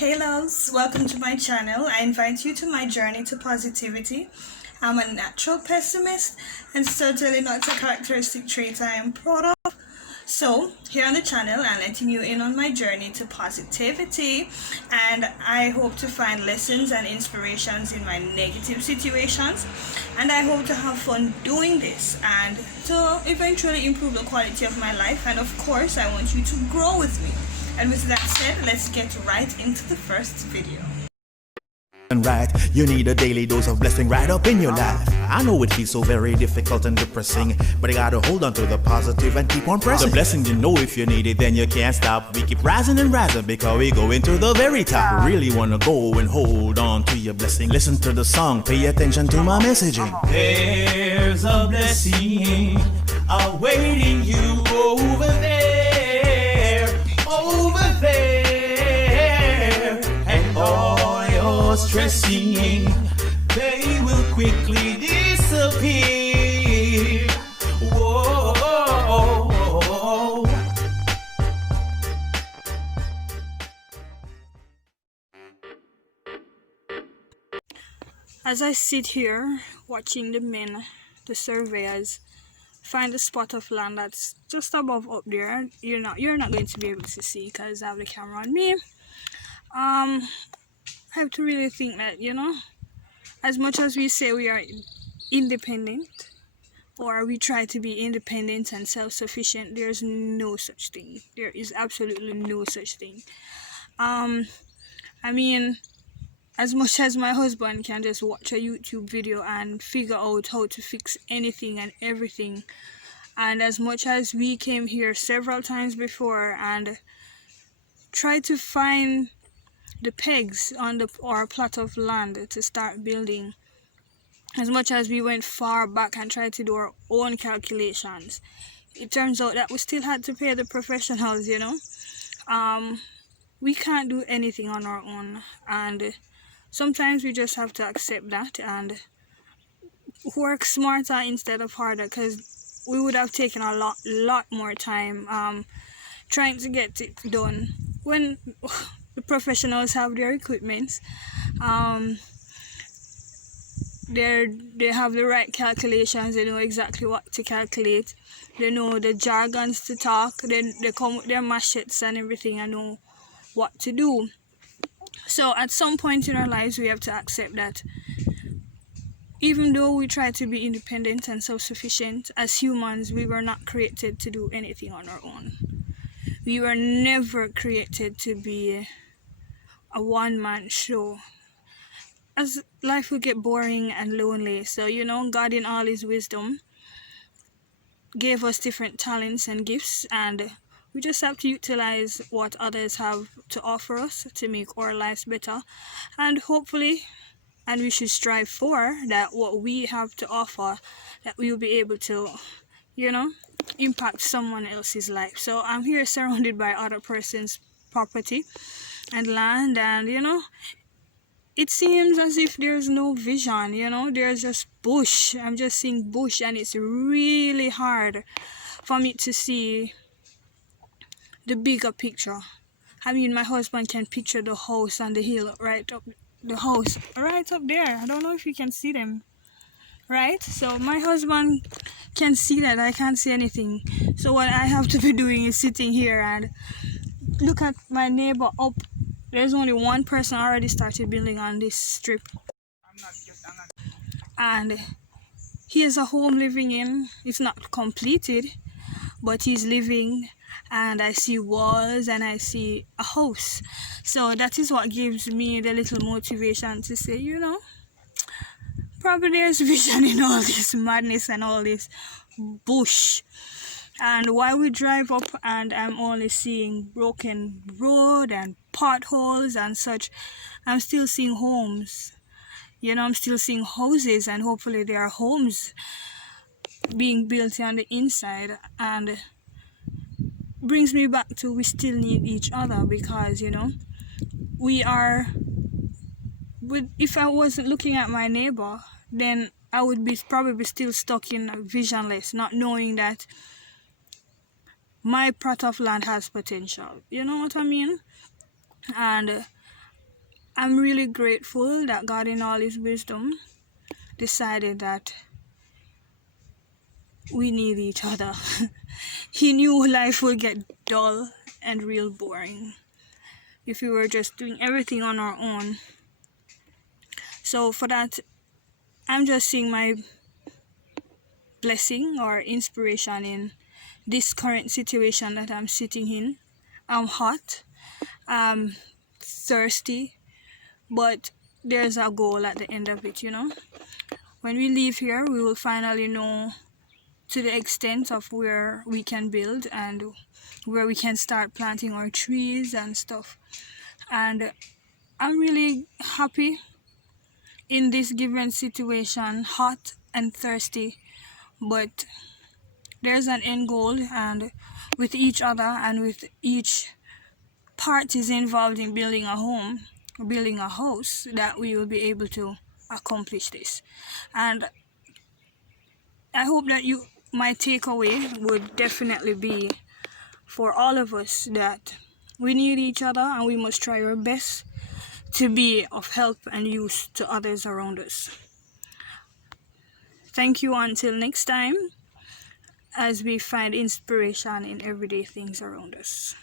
Hey loves, welcome to my channel. I invite you to my journey to positivity. I'm a natural pessimist and certainly not a characteristic trait I am proud of. So here on the channel, I'm letting you in on my journey to positivity, and I hope to find lessons and inspirations in my negative situations, and I hope to have fun doing this and to eventually improve the quality of my life. And of course, I want you to grow with me. And with that said, let's get right into the first video. Right, you need a daily dose of blessing right up in your life. I know it feels so very difficult and depressing, but you gotta hold on to the positive and keep on pressing. The blessing, you know, if you need it, then you can't stop. We keep rising and rising because we go into the very top. We really wanna go and hold on to your blessing. Listen to the song, pay attention to my messaging. There's a blessing awaiting you over there, and all your stressing, they will quickly disappear. Whoa. As I sit here watching the men, the surveyors, find a spot of land that's just above up there, you're not going to be able to see because I have the camera on me. I have to really think that, as much as we say we are independent, or we try to be independent and self-sufficient, there's no such thing. There is absolutely no such thing. I mean, as much as my husband can just watch a YouTube video and figure out how to fix anything and everything, and as much as we came here several times before and tried to find the pegs on our plot of land to start building, as much as we went far back and tried to do our own calculations, it turns out that we still had to pay the professionals. We can't do anything on our own, and sometimes we just have to accept that and work smarter instead of harder, because we would have taken a lot more time trying to get it done when the professionals have their equipment. They have the right calculations. They know exactly what to calculate. They know the jargons to talk. They come with their machetes and everything and know what to do. So at some point in our lives, we have to accept that even though we try to be independent and self-sufficient, as humans, we were not created to do anything on our own. We were never created to be a one-man show, as life will get boring and lonely. So, God in all his wisdom gave us different talents and gifts, and we just have to utilize what others have to offer us to make our lives better. And hopefully, and we should strive for that, what we have to offer, that we will be able to, impact someone else's life. So I'm here surrounded by other person's property and land, and it seems as if there's no vision. There's just bush. I'm just seeing bush, and it's really hard for me to see the bigger picture. I mean, my husband can picture the house on the hill right up there. I don't know if you can see them, right? So my husband can see that. I can't see anything. So what I have to be doing is sitting here and look at my neighbor up. There's only one person already started building on this strip, and he has a home living in. It's not completed, but he's living, and I see walls and I see a house. So that is what gives me the little motivation to say, probably there's vision in all this madness and all this bush. And while we drive up and I'm only seeing broken road and potholes and such, I'm still seeing homes. I'm still seeing houses, and hopefully there are homes being built on the inside. And brings me back to, we still need each other, because if I wasn't looking at my neighbor, then I would be probably still stuck in visionless, not knowing that my plot of land has potential. You know what I mean? And I'm really grateful that God in all his wisdom decided that we need each other. He knew life would get dull and real boring if we were just doing everything on our own. So for that, I'm just seeing my blessing or inspiration in this current situation that I'm sitting in. I'm hot, I'm thirsty, but there's a goal at the end of it, you know. When we leave here, we will finally know to the extent of where we can build and where we can start planting our trees and stuff. And I'm really happy in this given situation, hot and thirsty, but there's an end goal, and with each other and with each parties involved in building a home, building a house, that we will be able to accomplish this. And I hope that my takeaway would definitely be for all of us that we need each other and we must try our best to be of help and use to others around us. Thank you until next time, as we find inspiration in everyday things around us.